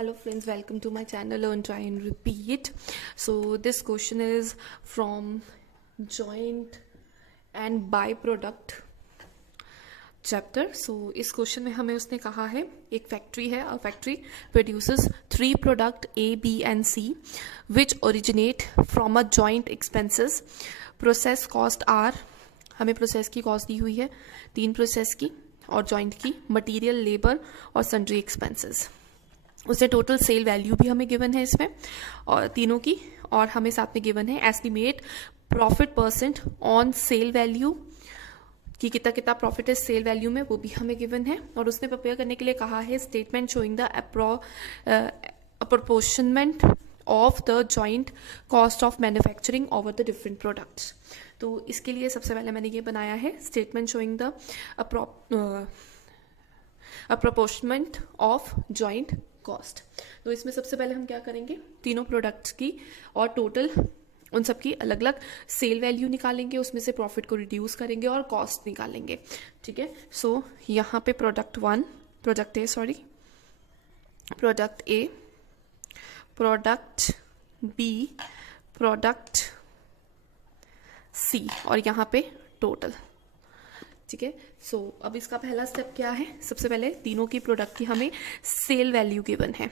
Hello friends, welcome to my channel Learn, Try and Repeat. So this question is from joint and byproduct chapter. So इस question में हमें उसने कहा है एक फैक्ट्री है, a factory produces 3 product A, B and C which originate from a joint expenses. Process cost are, हमें process की कॉस्ट दी हुई है 3 प्रोसेस की और जॉइंट की, मटीरियल, लेबर और सन्ड्री एक्सपेंसेस. उससे टोटल सेल वैल्यू भी हमें गिवन है इसमें और तीनों की, और हमें साथ में गिवन है estimate profit percent on sale value कि कितना कितना प्रॉफिट है सेल वैल्यू में, वो भी हमें गिवन है. और उसने प्रिपेयर करने के लिए कहा है statement showing the apportionment of the joint cost of manufacturing over the different products. तो इसके लिए सबसे पहले मैंने ये बनाया है statement showing the apportionment of joint cost. तो इसमें सबसे पहले हम क्या करेंगे, तीनों प्रोडक्ट्स की और टोटल उन सब की अलग अलग सेल वैल्यू निकालेंगे, उसमें से प्रॉफिट को रिड्यूस करेंगे और कॉस्ट निकालेंगे. ठीक है. सो यहाँ पे product A, product A, product B, product C और यहाँ पे टोटल. ठीक है. सो अब इसका पहला स्टेप क्या है, सबसे पहले तीनों की प्रोडक्ट की हमें सेल वैल्यू गिवन है.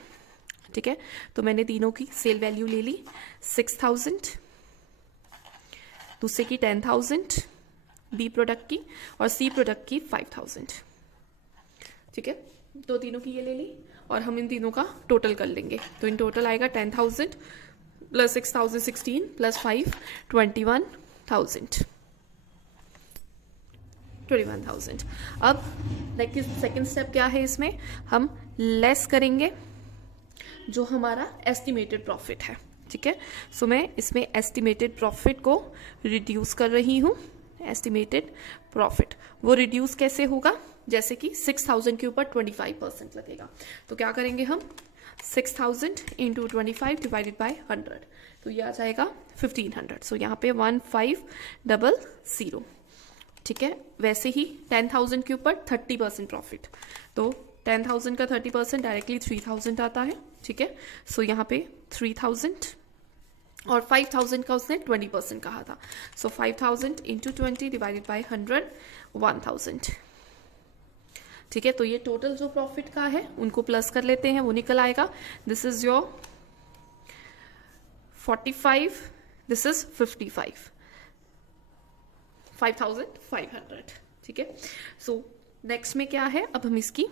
ठीक है. तो मैंने तीनों की सेल वैल्यू ले ली 6000, दूसरे की 10,000 बी प्रोडक्ट की और सी प्रोडक्ट की 5000. ठीक है. तो तीनों की ये ले ली और हम इन तीनों का टोटल कर लेंगे. तो इन टोटल आएगा 10,000 प्लस 6,000 16 प्लस 5 21,000. अब सेकेंड स्टेप क्या है, इसमें हम लेस करेंगे जो हमारा एस्टिमेटेड प्रॉफिट है. ठीक है. सो मैं इसमें एस्टिमेटेड प्रॉफिट को रिड्यूस कर रही हूँ. एस्टिमेटेड प्रॉफिट वो रिड्यूस कैसे होगा, जैसे कि 6,000 के ऊपर 25% लगेगा. तो क्या करेंगे हम, 6,000 इंटू 25 डिवाइडेड बाई 100, तो ये आ जाएगा 1500. सो यहाँ पे 1500. ठीक है. वैसे ही 10,000 के ऊपर 30% प्रॉफिट, तो 10,000 का 30% डायरेक्टली 3,000 आता है. ठीक है. सो यहाँ पे 3,000 और 5,000 का उसने 20% कहा था. सो 5,000 इंटू 20 डिवाइडेड बाई 100 1,000. ठीक है. तो ये टोटल जो प्रॉफिट का है उनको प्लस कर लेते हैं, वो निकल आएगा. This is your 45, this is 55, 5,500. ठीक है. सो नेक्स्ट में क्या है, अब हम इसकी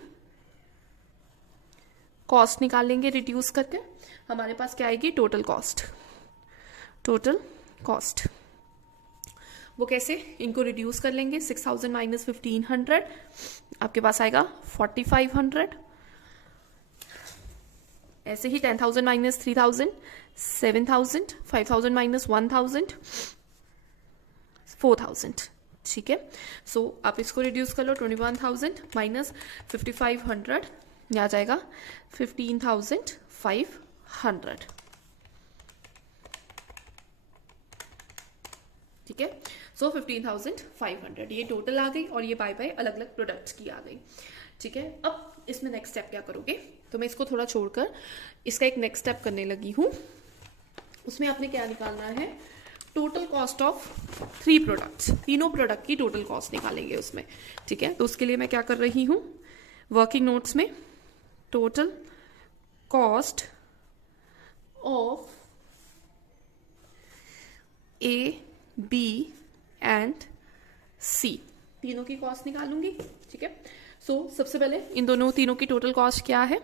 कॉस्ट निकालेंगे रिड्यूस करके. हमारे पास क्या आएगी, टोटल कॉस्ट. टोटल कॉस्ट वो कैसे, इनको रिड्यूस कर लेंगे. 6,000 माइनस 1,500 आपके पास आएगा 4,500. ऐसे ही 10,000 माइनस 3,000 7,000, 5,000 माइनस 1,000 4,000. ठीक है. सो आप इसको रिड्यूस कर लो. 21,000 माइनस 5,500 ये आ जाएगा 15,500. ठीक है. सो 15,500 ये टोटल आ गई और ये बाय बाय अलग अलग प्रोडक्ट्स की आ गई. ठीक है. अब इसमें नेक्स्ट स्टेप क्या करोगे, तो मैं इसको थोड़ा छोड़कर इसका एक नेक्स्ट स्टेप करने लगी हूं. उसमें आपने क्या निकालना है, टोटल कॉस्ट ऑफ 3 प्रोडक्ट्स, तीनों प्रोडक्ट की टोटल कॉस्ट निकालेंगे उसमें. ठीक है. तो उसके लिए मैं क्या कर रही हूं, वर्किंग नोट्स में total cost of A, B and C, तीनों की कॉस्ट निकालूंगी. ठीक है. सो सबसे पहले इन तीनों की टोटल कॉस्ट क्या है,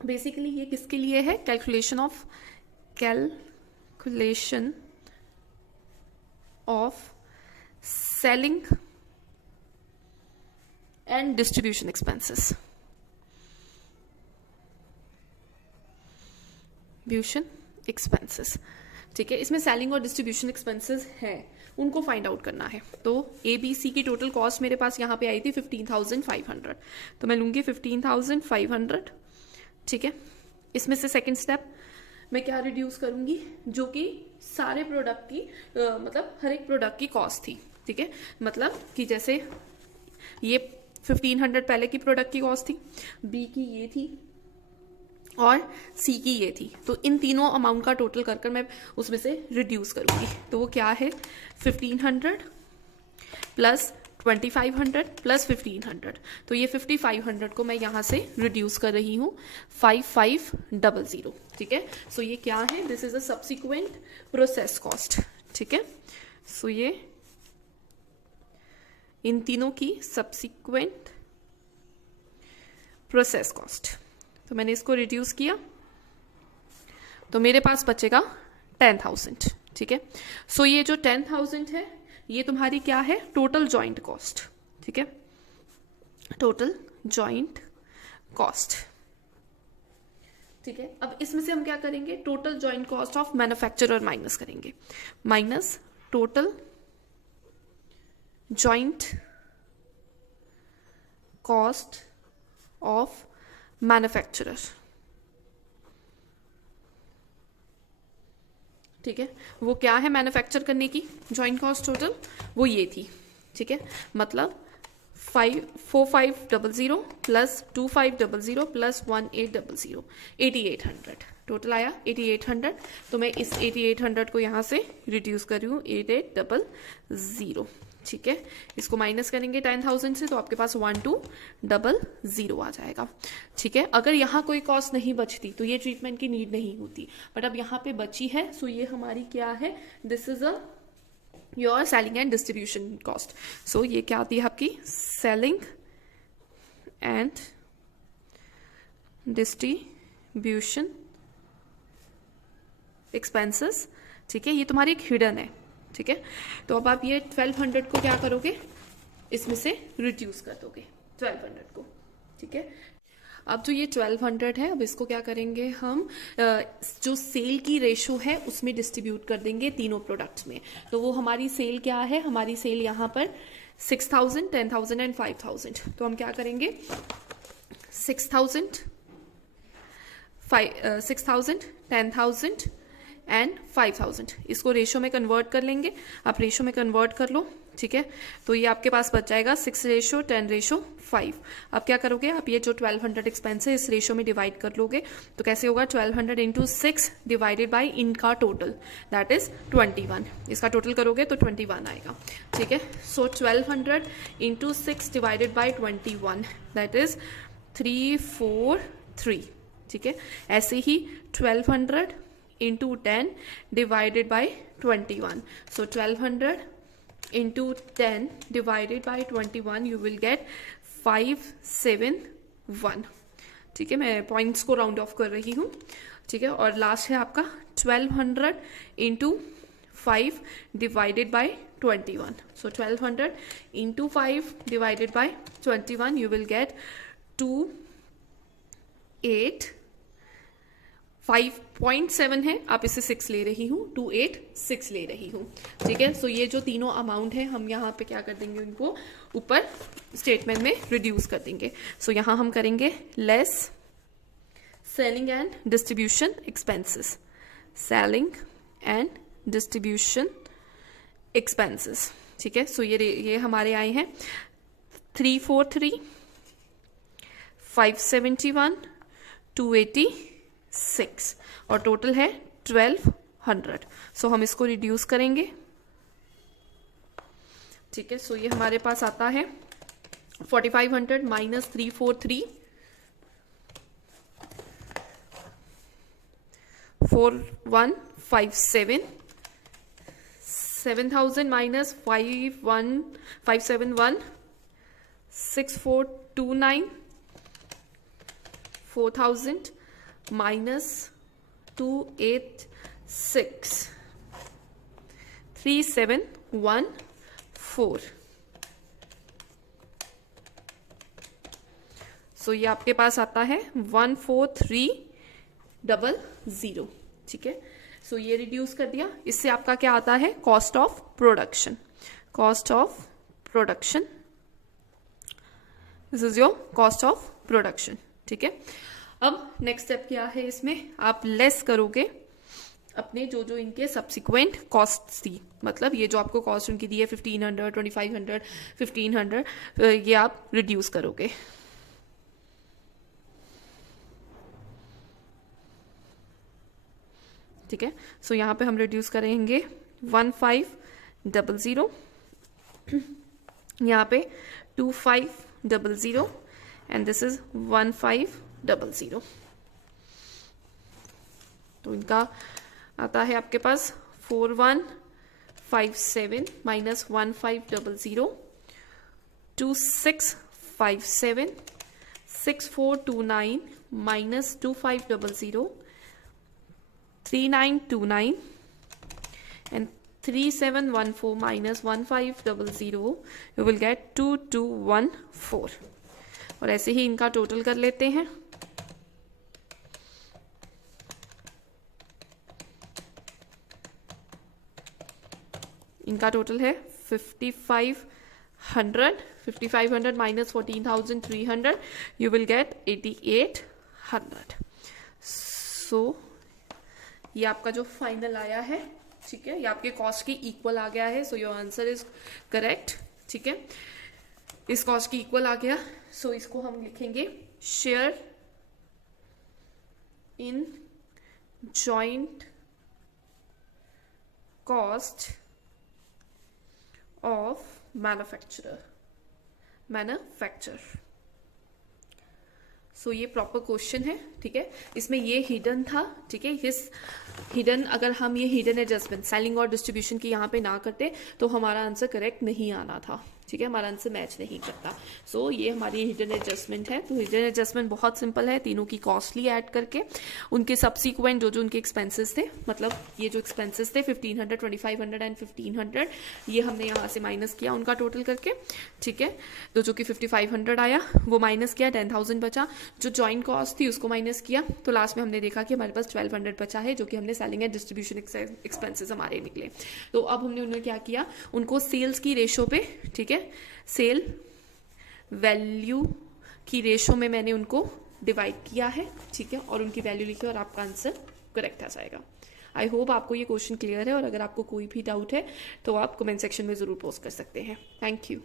बेसिकली ये किसके लिए है, calculation of selling and distribution expenses. ठीक है. इसमें सेलिंग और डिस्ट्रीब्यूशन एक्सपेंसेस हैं, उनको फाइंड आउट करना है. तो ए बी सी की टोटल कॉस्ट मेरे पास यहाँ पे आई थी 15,500, तो मैं लूंगी 15,500. ठीक है. इसमें से सेकंड स्टेप मैं क्या रिड्यूस करूंगी, जो कि सारे प्रोडक्ट की मतलब हर एक प्रोडक्ट की कॉस्ट थी. ठीक है. मतलब कि जैसे ये 1500 पहले की प्रोडक्ट की कॉस्ट थी, बी की ये थी, और सी की ये थी। तो इन तीनों अमाउंट का टोटल कर कर मैं उसमें से रिड्यूस करूंगी। तो वो क्या है 1500 प्लस 2500 प्लस 1500। तो ये 5500 को मैं यहाँ से रिड्यूस कर रही हूँ 5500। ठीक है, सो ये क्या है, this is a subsequent process cost. ठीक है, सो ये इन तीनों की सब्सिक्वेंट प्रोसेस कॉस्ट। तो मैंने इसको रिड्यूस किया तो मेरे पास बचेगा 10,000। ठीक है, सो ये जो 10,000 है ये तुम्हारी क्या है, टोटल जॉइंट कॉस्ट। ठीक है, टोटल जॉइंट कॉस्ट। ठीक है, अब इसमें से हम क्या करेंगे, total joint cost of manufacturer minus करेंगे, minus total joint cost of manufacturer. ठीक है, वो क्या है मैन्युफैक्चर करने की जॉइंट कॉस्ट टोटल, वो ये थी। ठीक है, मतलब 4500 प्लस 2500 प्लस 1800, 8800 टोटल आया 8800। तो मैं इस 8800 को यहाँ से रिड्यूस कर रही हूँ 8800। ठीक है, इसको माइनस करेंगे 10,000 से तो आपके पास 1200 आ जाएगा। ठीक है, अगर यहाँ कोई कॉस्ट नहीं बचती तो ये ट्रीटमेंट की नीड नहीं होती, बट अब यहाँ पे बची है, सो ये हमारी क्या है, this is a your selling and distribution cost. So ये क्या आती है आपकी, सेलिंग एंड डिस्ट्रीब्यूशन एक्सपेंसेस। ठीक है, ये तुम्हारी एक हिडन है। ठीक है, तो अब आप ये 1200 को क्या करोगे, इसमें से रिड्यूस कर दोगे 1200 को। ठीक है, अब जो ये 1200 है, अब इसको क्या करेंगे हम, जो सेल की रेशो है उसमें डिस्ट्रीब्यूट कर देंगे तीनों प्रोडक्ट्स में। तो वो हमारी सेल क्या है, हमारी सेल यहाँ पर 6000, 10,000 एंड 5000। तो हम क्या करेंगे 6000, 10,000 एंड 5000, इसको रेशो में कन्वर्ट कर लेंगे। आप रेशो में कन्वर्ट कर लो। ठीक है, तो ये आपके पास बच जाएगा 6:10:5। अब क्या करोगे, आप ये जो 1200 एक्सपेंस है इस रेशो में डिवाइड कर लोगे। तो कैसे होगा, 1200 इंटू 6 डिवाइडेड बाई इनका टोटल, दैट इज 21। इसका टोटल करोगे तो 21 आएगा। ठीक है, सो 1200 into 6 divided by 21, that is 343। ठीक है, ऐसे ही 1200 into 10 divided by 21. So 1200 into 10 divided by 21 you will get 571. ठीक है, मैं पॉइंट्स को राउंड ऑफ कर रही हूँ। ठीक है, और लास्ट है आपका 1200 into 5 divided by 21. So 1200 into 5 divided by 21 you will get 5.7 है, आप इसे 6 ले रही हूँ, 286 ले रही हूँ। ठीक है, सो ये जो तीनों अमाउंट है हम यहाँ पे क्या कर देंगे, उनको ऊपर स्टेटमेंट में रिड्यूस कर देंगे। सो यहाँ हम करेंगे less selling and distribution expenses, selling and distribution expenses. ठीक है, सो ये हमारे आए हैं 343, 571, 286 और टोटल है 1200। सो हम इसको रिड्यूस करेंगे। ठीक है, सो ये हमारे पास आता है 4500 माइनस 343, 4157, 7000 माइनस 571, 6429, 4000 माइनस 286, 3714। सो ये आपके पास आता है 14300। ठीक है, सो ये रिड्यूस कर दिया। इससे आपका क्या आता है, cost of production, cost of production, this is your cost of production. ठीक है, अब नेक्स्ट स्टेप क्या है, इसमें आप लेस करोगे अपने जो जो इनके सब्सिक्वेंट कॉस्ट थी, मतलब ये जो आपको कॉस्ट उनकी दी है 1500, 2500, 1500, ये आप रिड्यूस करोगे। ठीक है। सो यहाँ पे हम रिड्यूस करेंगे 1500, यहाँ पे 2500 एंड दिस इज 1500। तो इनका आता है आपके पास 4157 minus 1500, 2657, 6429 minus 2500, 3929 and 3714 minus 1500, you will get 2214। और ऐसे ही इनका टोटल कर लेते हैं। इनका टोटल है 5500 माइनस 14,300, you will get 8800। सो ये आपका जो फाइनल आया है, ठीक है, ये आपके कॉस्ट के इक्वल आ गया है। So your answer is correct, ठीक है, इस कॉस्ट के इक्वल आ गया। सो इसको हम लिखेंगे share in joint cost of manufacturer. So ये प्रॉपर क्वेश्चन है, ठीक है। इसमें ये हिडन था, ठीक है। इस हिडन, अगर हम ये हिडन एडजस्टमेंट सेलिंग और डिस्ट्रीब्यूशन की यहाँ पे ना करते तो हमारा आंसर करेक्ट नहीं आना था, ठीक है, हमारा आंसर मैच नहीं करता। सो ये हमारी हिडन एडजस्टमेंट है। तो हिडन एडजस्टमेंट बहुत सिंपल है, तीनों की कॉस्टली ऐड करके उनके सब्सिक्वेंट जो उनके एक्सपेंसेस थे, मतलब ये जो एक्सपेंसेस थे 1500, 2500 एंड 1500, ये हमने यहाँ से माइनस किया उनका टोटल करके, ठीक है। तो जो कि 5500 आया वो माइनस किया, 10,000 बचा। जो जॉइंट कॉस्ट थी उसको माइनस किया, तो लास्ट में हमने देखा कि हमारे पास 1200 बचा है, जो कि हमने सेलिंग एंड डिस्ट्रीब्यूशन एक्सपेंसेस हमारे निकले। तो अब हमने उन्हें क्या किया, उनको सेल्स की रेशो पे, ठीक है, सेल वैल्यू की रेशो में मैंने उनको डिवाइड किया है, ठीक है, और उनकी वैल्यू लिखी और आपका आंसर करेक्ट आ जाएगा। आई होप आपको ये क्वेश्चन क्लियर है, और अगर आपको कोई भी डाउट है तो आप कमेंट सेक्शन में जरूर पोस्ट कर सकते हैं। Thank you.